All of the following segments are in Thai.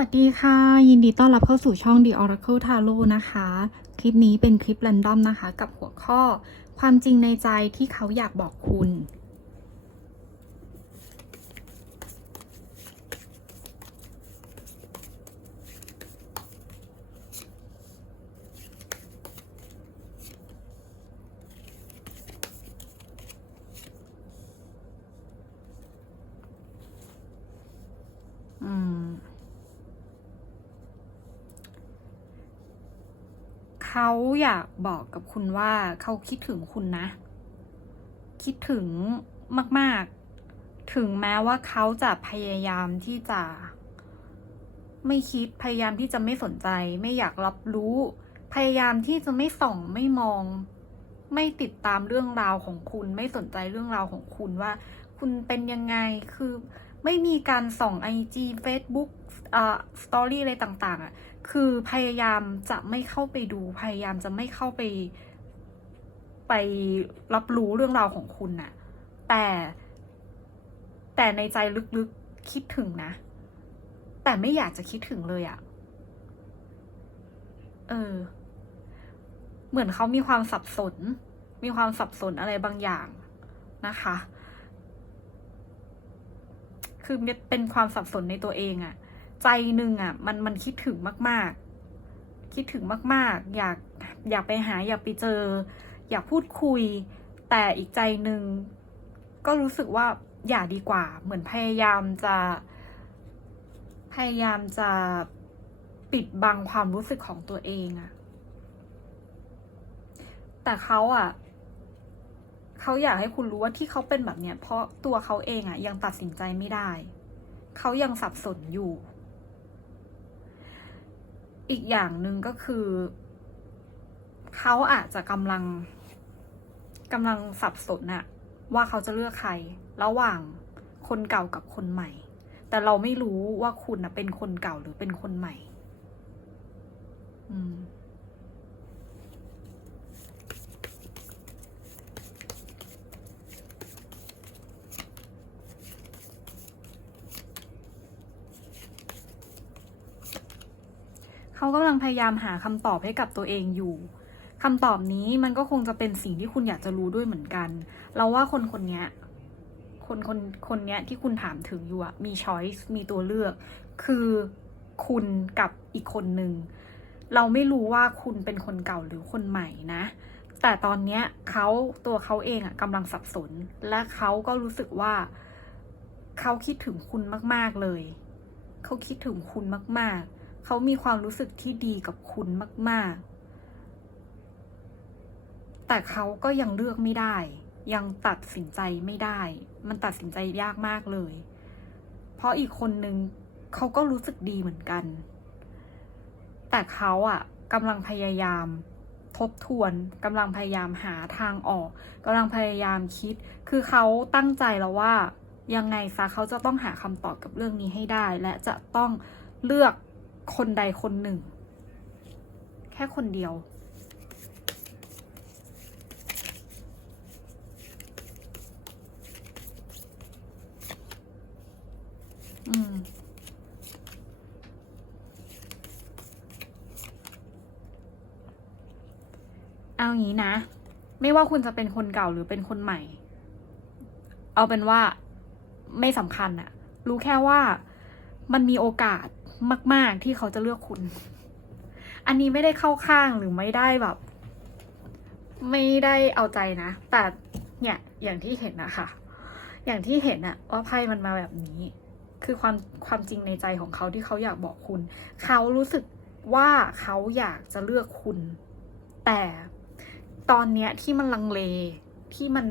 วัสดีค่ะ ยินดีต้อนรับเข้าสู่ช่อง The Oracle Tarot นะคะ คลิปนี้เป็นคลิป r รนดอมนะคะ กับหัวข้อ ความจริงในใจที่เขาอยากบอกคุณ เขาอยากบอกกับคุณว่าเขาคิดถึงคุณนะ คิดถึงมาก ๆ ถึงแม้ว่าเขาจะพยายามที่จะ ไม่คิดพยายามที่จะไม่สนใจ ไม่อยากรับรู้ พยายามที่จะไม่ส่องไม่มอง ไม่ติดตามเรื่องราวของคุณ ไม่สนใจเรื่องราวของคุณว่า คุณเป็นยังไงคือไม่มีการส่องไอจีเฟซบุ๊ก สตอรี่อะไรต่างๆอะคือพยายามจะไม่เข้าไปดูพยายามจะไม่เข้าไป ไปรับรู้เรื่องราวของคุณน่ะ แต่แต่ในใจลึกๆคิดถึงนะ แต่ไม่อยากจะคิดถึงเลยอะ่ะเออ เหมือนเขามีความสับสน มีความสับสนอะไรบางอย่างนะคะ คือเป็นความสับสนในตัวเองอะ ใจหนึ่งอะ มันมันคิดถึงมาก ๆ คิดถึงมาก ๆ อยากอยากไปหาอยากไปเจอ อยากพูดคุย แต่อีกใจหนึ่งก็รู้สึกว่าอย่าดีกว่า เหมือนพยายามจะ พยายามจะปิดบังความรู้สึกของตัวเองอะแต่เขาอะเขาอยากให้คุณรู้ว่าที่เขาเป็นแบบเนี้ย เพราะตัวเขาเองอะยังตัดสินใจไม่ได้ เขายังสับสนอยู่ อีกอย่างหนึ่งก็คือ เขาอาจจะกำลังกำลังสับสนอะว่าเขาจะเลือกใคร ระหว่างคนเก่ากับคนใหม่ แต่เราไม่รู้ว่าคุณนะเป็นคนเก่าหรือเป็นคนใหม่ อืม เขากำลังพยายามหาคำตอบให้กับตัวเองอยู่คำตอบนี้มันก็คงจะเป็นสิ่งที่คุณอยากจะรู้ด้วยเหมือนกัน เราว่าคนคนนี้คนคนคนนี้ที่คุณถามถึงอยู่อะมีช้อยส์มีตัวเลือก คือคุณกับอีกคนหนึ่งเราไม่รู้ว่าคุณเป็นคนเก่าหรือคนใหม่นะ แต่ตอนนี้เขาตัวเขาเองอะกำลังสับสน และเขาก็รู้สึกว่าเขาคิดถึงคุณมาก ๆเลย เขาคิดถึงคุณมาก ๆ เขามีความรู้สึกที่ดีกับคุณมาก ๆ แต่เขาก็ยังเลือกไม่ได้ ยังตัดสินใจไม่ได้ มันตัดสินใจยากมากเลย เพราะอีกคนนึงเขาก็รู้สึกดีเหมือนกัน แต่เขาอะกำลังพยายามทบทวนกำลังพยายามหาทางออกกำลังพยายามคิด คือเขาตั้งใจแล้วว่า ยังไงซะเขาจะต้องหาคำตอบกับเรื่องนี้ให้ได้ และจะต้องเลือก คนใดคนหนึ่ง แค่คนเดียว อืมเอางี้นะ ไม่ว่าคุณจะเป็นคนเก่าหรือเป็นคนใหม่ เอาเป็นว่าไม่สำคัญอะรู้แค่ว่ามันมีโอกาส มาก ๆ ที่เขาจะเลือกคุณ อันนี้ไม่ได้เข้าข้างหรือไม่ได้แบบ ไม่ได้เอาใจนะ แต่เนี่ยอย่างที่เห็นนะคะอย่างที่เห็นอะว่าไพ่มันมาแบบนี้ คือความความจริงในใจของเขาที่เขาอยากบอกคุณ เขารู้สึกว่าเขาอยากจะเลือกคุณ แต่ตอนเนี้ยที่มันลังเลที่มัน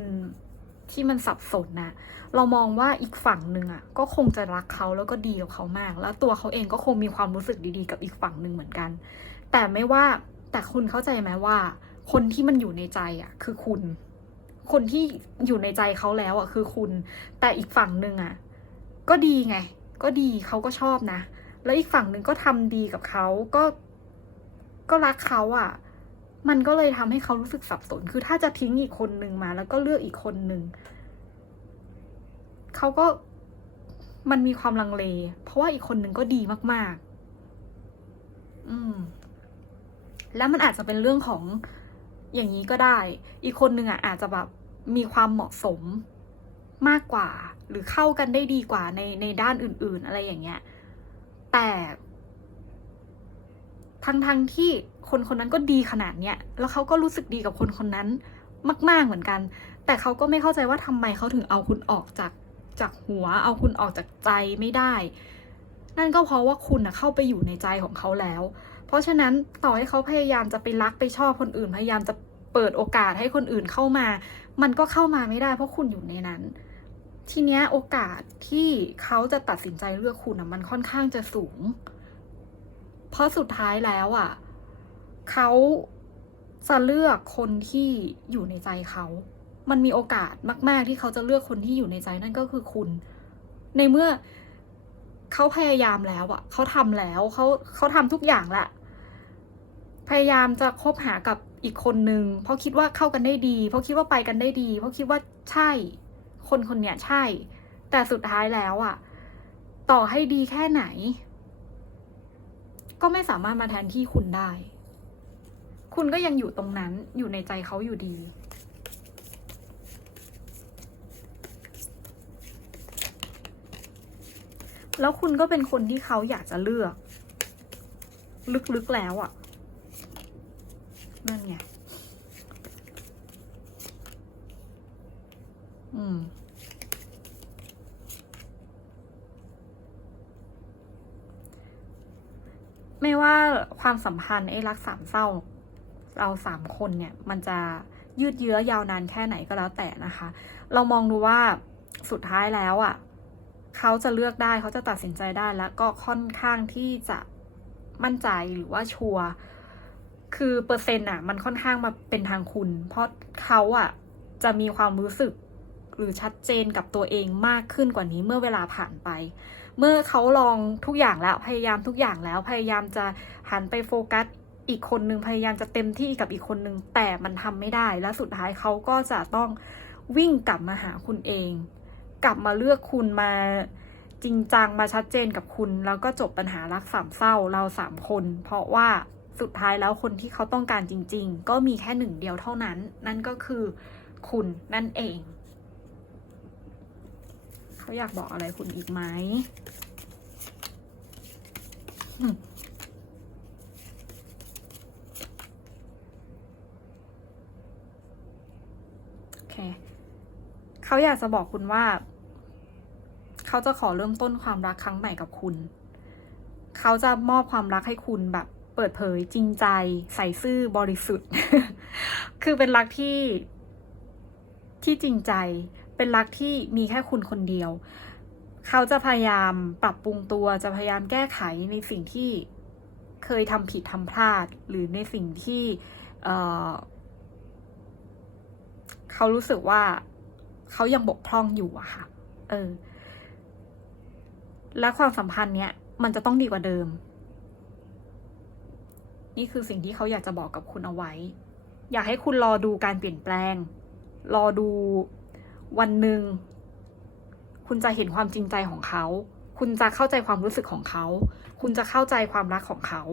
ที่มันสับสนนะเรามองว่าอีกฝั่งหนึ่งอะก็คงจะรักเขาแล้วก็ดีกับเขามาก แล้วตัวเขาเองก็คงมีความรู้สึกดีๆ กับอีกฝั่งหนึ่งเหมือนกัน แต่ไม่ว่าแต่คุณเข้าใจไหมว่า คนที่มันอยู่ในใจอะ คือคุณ คนที่อยู่ในใจเขาแล้วอะ คือคุณ แต่อีกฝั่งหนึ่งอะ ก็ดีไง ก็ดีเขาก็ชอบนะ แล้วอีกฝั่งหนึ่งก็ทำดีกับเขาก็ก็รักเขาอะ มันก็เลยทำให้เขารู้สึกสับสน คือถ้าจะทิ้งอีกคนหนึ่งมา แล้วก็เลือกอีกคนหนึ่ง เขาก็มันมีความลังเล เพราะว่าอีกคนหนึ่งก็ดีมาก ๆ อืม แล้วมันอาจจะเป็นเรื่องของอย่างนี้ก็ได้ อีกคนหนึ่งอะอาจจะแบบมีความเหมาะสมมากกว่า หรือเข้ากันได้ดีกว่าในในด้านอื่น ๆ อะไรอย่างเงี้ย แต่ ทั้งทงๆที่คนคนนั้นก็ดีขนาดเนี้ยแล้วเขาก็รู้สึกดีกับคนคนนั้นมาก ๆเหมือนกัน แต่เขาก็ไม่เข้าใจว่าทำไมเขาถึงเอาคุณออกจากจากหัว เอาคุณออกจากใจไม่ได้ นั่นก็เพราะว่าคุณนะเข้าไปอยู่ในใจของเขาแล้ว เพราะฉะนั้นต่อให้เขาพยายามจะไปรักไปชอบคนอื่น พยายามจะเปิดโอกาสให้คนอื่นเข้ามา มันก็เข้ามาไม่ได้ เพราะคุณอยู่ในนั้น ทีเนี้ยโอกาสที่เขาจะตัดสินใจเลือกคุณอะมันค่อนข้างจะสูง เพราะสุดท้ายแล้วอะเขาจะเลือกคนที่อยู่ในใจเขา มันมีโอกาสมาก ๆ ที่เขาจะเลือกคนที่อยู่ในใจนั่นก็คือคุณ ในเมื่อเขาพยายามแล้วอะเขาทำแล้วเขาเขาทำทุกอย่างแหละ พยายามจะคบหากับอีกคนนึง เพราะคิดว่าเข้ากันได้ดี เพราะคิดว่าไปกันได้ดี เพราะคิดว่าใช่ คนคนเนี้ยใช่ แต่สุดท้ายแล้วอะต่อให้ดีแค่ไหน ก็ไม่สามารถมาแทนที่คุณได้ คุณก็ยังอยู่ตรงนั้นอยู่ในใจเขาอยู่ดี แล้วคุณก็เป็นคนที่เขาอยากจะเลือก ลึกๆแล้วอะ่ะนั่นไงอืม ไม่ว่าความสัมพันธ์ไอ้รักสามเศร้า เราสามคนเนี่ยมันจะยืดเยื้อยาวนานแค่ไหนก็แล้วแต่นะคะ เรามองดูว่าสุดท้ายแล้วอะ่ะเขาจะเลือกได้เขาจะตัดสินใจได้แล้วก็ค่อนข้างที่จะมั่นใจหรือว่าชัวร์คือเปอร์เซ็นต์อะมันค่อนข้างมาเป็นทางคุณ เพราะเขาอะจะมีความรู้สึกหรือชัดเจนกับตัวเองมากขึ้นกว่านี้เมื่อเวลาผ่านไป เมื่อเขาลองทุกอย่างแล้วพยายามทุกอย่างแล้วพยายามจะหันไปโฟกัสอีกคนนึงพยายามจะเต็มที่กับอีกคนนึงแต่มันทำไม่ได้และสุดท้ายเขาก็จะต้องวิ่งกลับมาหาคุณเอง กลับมาเลือกคุณมาจริงจังมาชัดเจนกับคุณ แล้วก็จบปัญหารักสามเศร้าเราสามคน เพราะว่าสุดท้ายแล้วคนที่เขาต้องการจริง ๆ ก็มีแค่หนึ่งเดียวเท่านั้น นั่นก็คือคุณนั่นเอง เขาอยากบอกอะไรคุณอีกไหมอืมโอเค เขาอยากจะบอกคุณว่า เขาจะขอเริ่มต้นความรักครั้งใหม่กับคุณ เขาจะมอบความรักให้คุณแบบเปิดเผยจริงใจใส่ซื่อบริสุทธิ์ คือเป็นรักที่ที่จริงใจ เป็นรักที่มีแค่คุณคนเดียว เขาจะพยายามปรับปรุงตัวจะพยายามแก้ไขในสิ่งที่เคยทำผิดทำพลาด หรือในสิ่งที่เเขารู้สึกว่าเขายังบกพร่องอยู่อะค่ะ เออ และความสัมพันธ์เนี้ยมันจะต้องดีกว่าเดิม นี่คือสิ่งที่เขาอยากจะบอกกับคุณเอาไว้ อยากให้คุณรอดูการเปลี่ยนแปลง รอดู วันหนึ่งคุณจะเห็นความจริงใจของเขา คุณจะเข้าใจความรู้สึกของเขา คุณจะเข้าใจความรักของเขา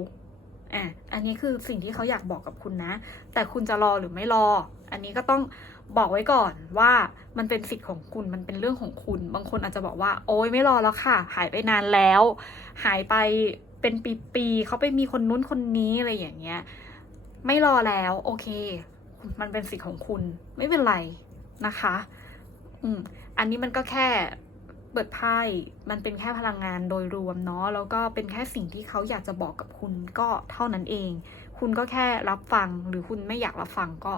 อะอันนี้คือสิ่งที่เขาอยากบอกกับคุณนะ แต่คุณจะรอหรือไม่รอ อันนี้ก็ต้องบอกไว้ก่อนว่ามันเป็นสิทธิ์ของคุณ มันเป็นเรื่องของคุณ บางคนอาจจะบอกว่า โอ๊ยไม่รอแล้วค่ะ หายไปนานแล้ว หายไปเป็นปีๆเขาไปมีคนนู้นคนนี้อะไรอย่างเงี้ย ไม่รอแล้ว โอเค มันเป็นสิทธิ์ของคุณ ไม่เป็นไรนะคะ อืม อันนี้มันก็แค่เปิดไพ่ มันเป็นแค่พลังงานโดยรวมเนาะ แล้วก็เป็นแค่สิ่งที่เขาอยากจะบอกกับคุณก็เท่านั้นเอง คุณก็แค่รับฟัง หรือคุณไม่อยากรับฟังก็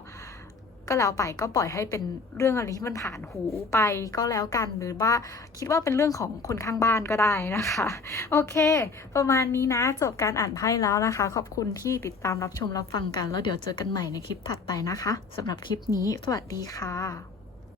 ก็แล้วไปก็ปล่อยให้เป็นเรื่องอะไรที่มันผ่านหูไปก็แล้วกัน หรือว่าคิดว่าเป็นเรื่องของคนข้างบ้านก็ได้นะคะ โอเค ประมาณนี้นะ จบการอ่านไพ่แล้วนะคะ ขอบคุณที่ติดตามรับชมรับฟังกัน แล้วเดี๋ยวเจอกันใหม่ในคลิปถัดไปนะคะสำหรับคลิปนี้ สวัสดีค่ะ